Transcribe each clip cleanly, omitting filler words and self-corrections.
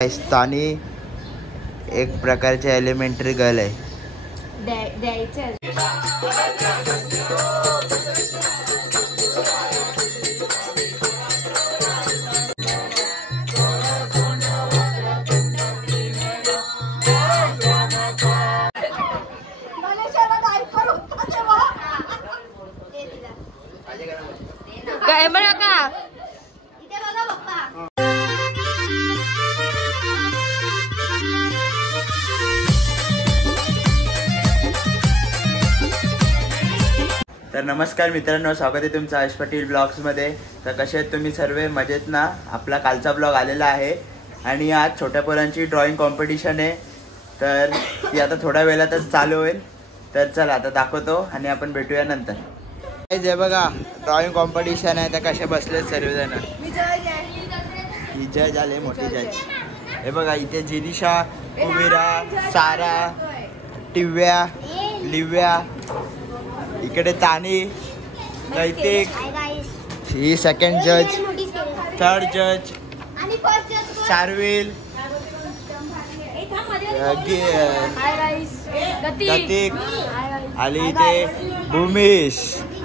तानी एक प्रकारचे एलिमेंटरी गर्ल आहे. काय बरं का तर नमस्कार मित्रांनो, स्वागत आहे तुमचं आयुष पाटील ब्लॉग्समध्ये. तर कसे आहेत तुम्ही सर्व? मजेत ना? आपला कालचा ब्लॉग आलेला आहे आणि आज छोट्या पोरांची ड्रॉइंग कॉम्पिटिशन आहे. तर ती आता थोड्या वेळातच चालू होईल. तर चला आता दाखवतो आणि आपण भेटूया नंतर. जे बघा ड्रॉइंग कॉम्पिटिशन आहे. तर कसे बसलेत सर्वजण. ही जज आले, मोठी जज. हे बघा इथे जिनिशा, उमिरा, सारा, टिव्या, लिव्या, इकडे तानी, नैतिक, ही सेकंड जज, थर्ड जज शार्विल, गतिक आणि इथे भूमिश.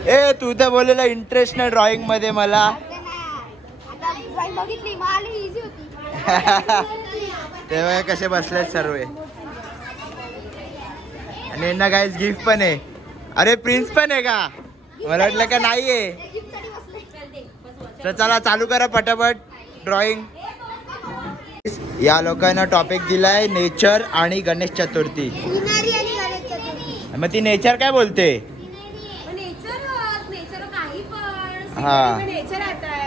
ए तू तर बोललेला इंटरेस्ट नाही ड्रॉइंग मध्ये मला. तेव्हा कसे बसलेत सर्व. आणि यांना गाईज गिफ्ट पण आहे. अरे प्रिन्स पण आहे का? मला वाटलं का नाहीये. तर चला चालू करा पटापट ड्रॉइंग. या लोकांना टॉपिक दिलाय नेचर आणि गणेश चतुर्थी. मग ती नेचर काय बोलते? हा,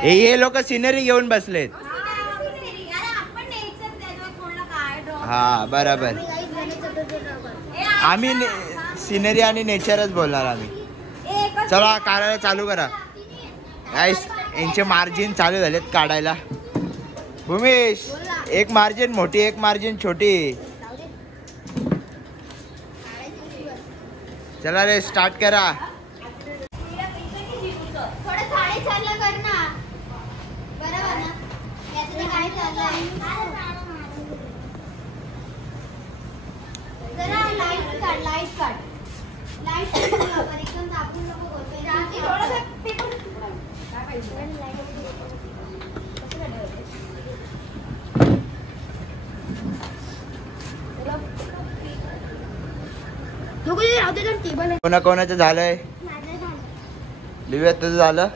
हे लोक सिनरी घेऊन बसलेत. हा बरोबर. आम्ही सिनरी आणि नेचरच बोलणार आम्ही. चला काढायला चालू करा. गाईस यांचे मार्जिन चालू झालेत काढायला. भूमिश, एक मार्जिन मोठी, एक मार्जिन छोटी. चला रे स्टार्ट करा. कोणाचं झालंय? लिव्या तुझं झालं?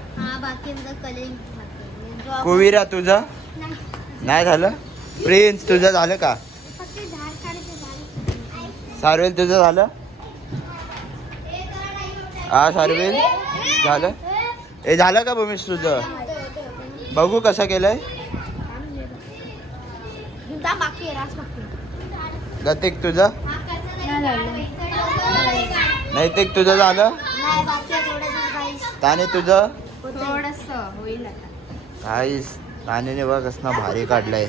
कुवीरा तुझं नाही झालं? प्रिन्स तुझं झालं का? सार्वेल तुझं झालं? हा सार्वेल झालं. हे झालं का भूमिश तुझं? बघू कसं केलंय. गतिक तुझं? नैतिक तुझं झालं? ताने तुझं? काहीच. तानेने बघ कसं भारी काढलंय.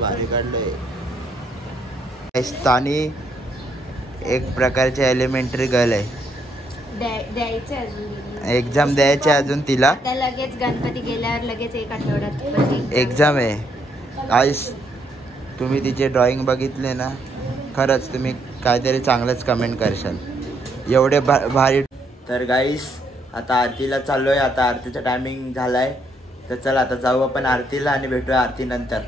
भारी काढलंय. तानी एक प्रकारचे एलिमेंटरी गर्ल आहे. एक्झाम द्यायचे अजून तिला. लगेच गणपती गेल्यावर लगेच एक आठवड्यात एक्झाम आहे. काहीच तुम्ही तिचे ड्रॉइंग बघितले ना, खरंच तुम्ही काहीतरी चांगलंच कमेंट करशाल. एवढे भारी. तर गाईस आता आरतीला चाललोय. आता आरतीचा टायमिंग झालाय. तर चला आता जाऊ आपण आरतीला आणि भेटूया आरती नंतर.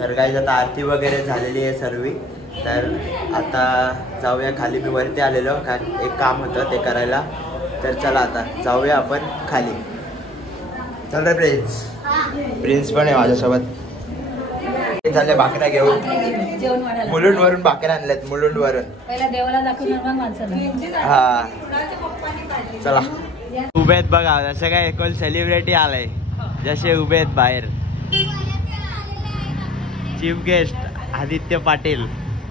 तर गाईज आता आरती वगैरे झालेली आहे सर्व. तर आता जाऊया खाली. मी वरती आलेलो, एक काम होतं ते करायला. तर चला आता जाऊया आपण खाली. चल रे प्रिन्स. प्रिन्स पण आहे माझ्यासोबत. झाले भाकऱ्या घेऊन. मुलुंड वरून भाकऱ्या आणल्यात. मुलुंड वरून. पहिला देवाला दाखवून मग माणसाला. हा चला. उभे आहेत बघा जसं काय कोण सेलिब्रिटी आलाय जसे उभे आहेत बाहेर. Chief guest Aditya Patil.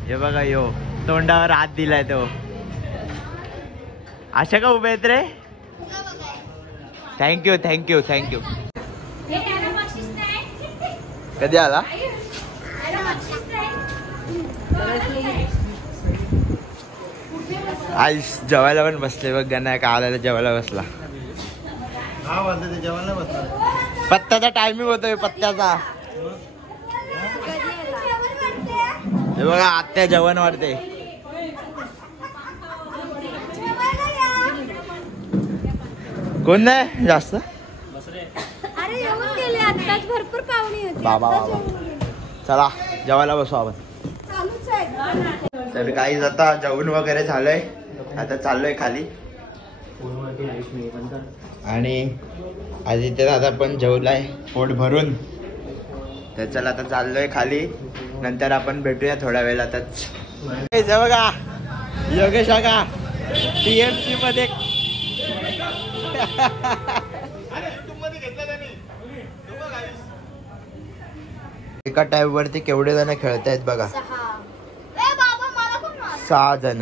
हे बघा यो तोंडावर हात दिलाय तो. अशा का उभे आहेत रे. Thank you thank you thank you. कधी आला. आज जेवायला पण बसले बघ. गणा का आला जेवायला बसला. पत्त्याचा टायमिंग होतोय पत्त्याचा. हे बघा आत्या जेवण वाढते. कोण नाही जास्त. भरपूर पाहुणे होते. बाबा बाबा चला जेवायला बसू आपण. तर काही आता जेवण वगैरे झालंय. आता चाललोय खाली. आणि आदित्य दादा पण जेवलाय पोट भरून. तर चला आता चाललोय खाली. नंतर आपण भेटूया थोड्या वेळातच. बघा योगेश का TMC मध्ये. एका टाईम वरती केवढे जण खेळतायत बघा. 6 जण.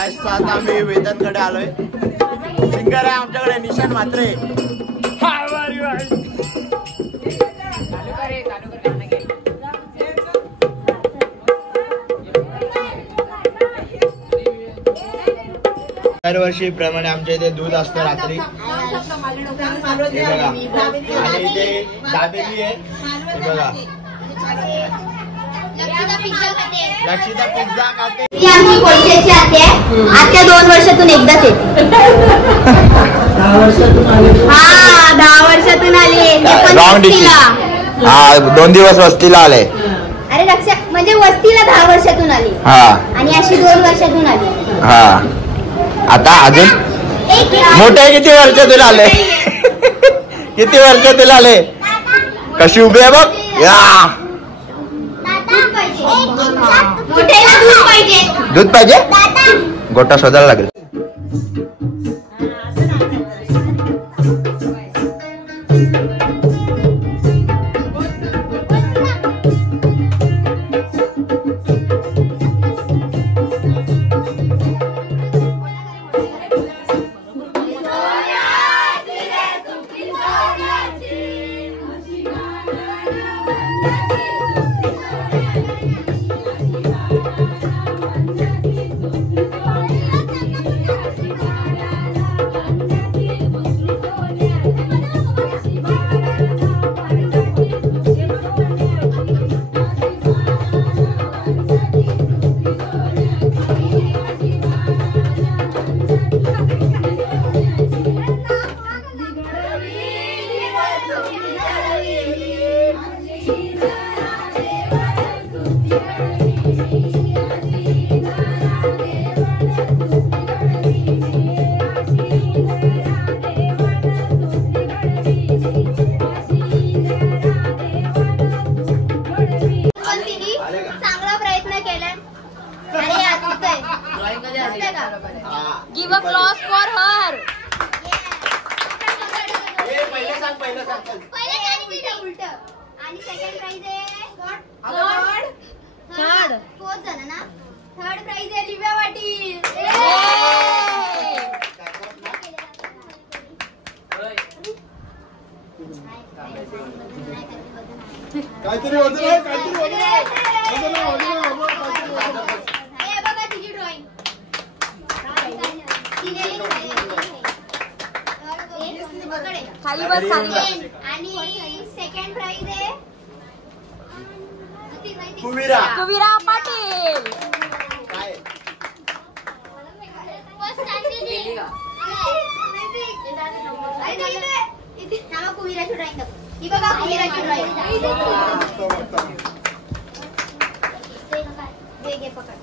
आज आता आम्ही वेदांकडे आलोय. सिंगर आहे आमच्याकडे निशान म्हात्रे. दरवर्षी प्रमाणे आमच्या इथे दूध असतं रात्री. हे बघा आणि इथे दाबेली आहे. हे बघा लक्षिता पिझ्झा खाते. आत्या 2 वर्षातून एकदाच येते. 10 वर्षातून आली. हा 2 दिवस वस्तीला आले. अरे रक्षा म्हणजे वस्तीला 10 वर्षातून आली. हा आणि अशी 2 वर्षातून आली. हा आता अजून मोठे किती वर्षातून आले. किती वर्षातून आले. कशी उभी आहे बघ. या दूध पाहिजे. गोटा शोधायला लागेल. Give applause for her. आणि सेकंड प्राइज आहे थर्ड 4 जण ना. थर्ड प्राइज आहे दिव्या पाटील. काहीतरी होतं बघा तिची ड्रॉइंग. खाली बस खाली बस. आणि सेकंड प्राइज आहे कुवीरा पाटील. कुवीराची ड्रॉइंग ही बघा. कुवीराची ड्रॉइंग पकड.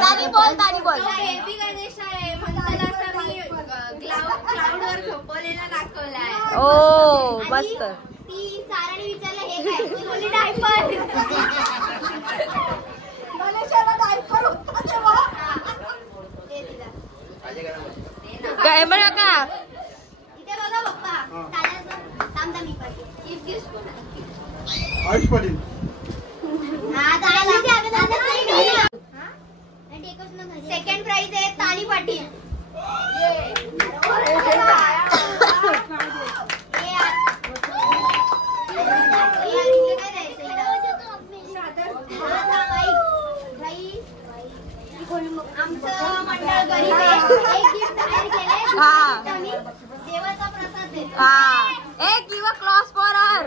तानी बोल तानी बोल. बेबी गणेश आहे म्हणताना असं मी क्लाउडवर झोपवलेला दाखवलाय. ओ मस्त. ती साराने विचारलं हे काय ती बोलली डायपर. गणेशाला डायपर होता तेव्हा. ते दिला. काय बरं का इथे बघा पप्पा ताल्याचं थांब मी पण चीफ गेस्ट कोण आयुष पाटील. सेकंड प्राइज आहे ताली पाटील. आमचं मंडळ गरीब आहे. एक गिफ्ट तयार केले आम्ही देवाचा प्रसाद देतो. हा एक किंवा क्लॉस फॉरर.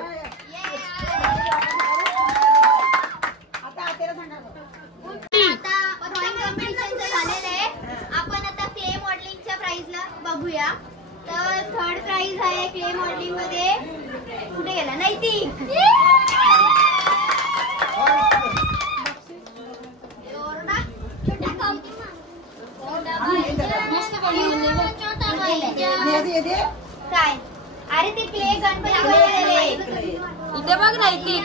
आता ड्रॉइंग कॉम्पिटिशनचं झालेलं आहे. आपण आता क्ले मॉडेलिंगच्या प्राइजला बघूया. तर थर्ड प्राइज आहे क्ले मॉडेलिंग मध्ये कुठे गेला नैतिक. काय अरे ते क्ले गणपती इथे बघ नैतिक.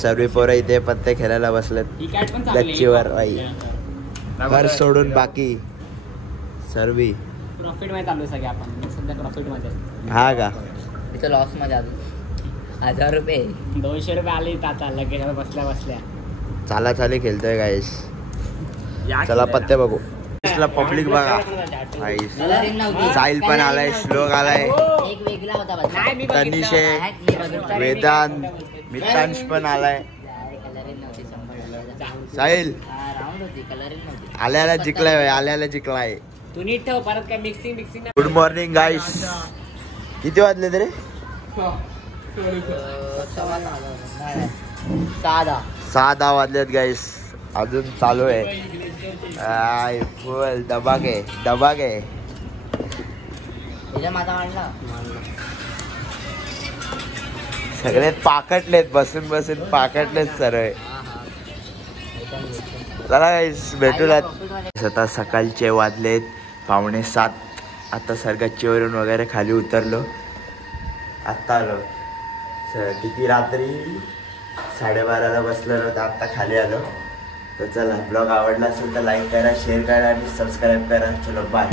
सर्व पोरं इथे पत्ते खेळायला बसलेत गच्चीवर. घर सोडून बाकी सर्वी प्रॉफिट मध्ये चालू सगळे आपण सध्या प्रॉफिट मध्ये. हा का इथं लॉस मध्ये अजून 1000 रुपये 200 रुपये आले आता लगेच बसल्या बसल्या. चाला चाली खेळतोय गाईस. चला पत्ते बघू. पब्लिक बघा गाईस. साहिल पण आलाय, श्लोक आलाय, एक वेगळा होता बस. नाही मी तनिष आहे, वेदांत, मित्रांश पण आलाय. साहिल राऊंड होती कलर नव्हती. आल्याला जिंकलाय, आल्याला जिंकलाय. तू नीट ठेव परत काय मिक्सिंग गुड मॉर्निंग गाईस. किती वाजले तरी? 6-10 वाजलेत गाईस. अजून चालू आहे. फुल दबागे दबागे. माझा मांडला सगळे पाकटलेत, बसून बसून पाकटलेत सर्व. चला गाईस भेटूयात. आता सकाळचे वाजलेत 6:45. आता सरगच्चीवरून वगैरे खाली उतरलो. आत्ता आलो. किती रात्री 12:30ला बसलेलो तर आत्ता खाली आलो. तर चला ब्लॉग आवडला असेल तर लाईक करा, शेअर करा आणि सबस्क्राईब करा. चलो बाय.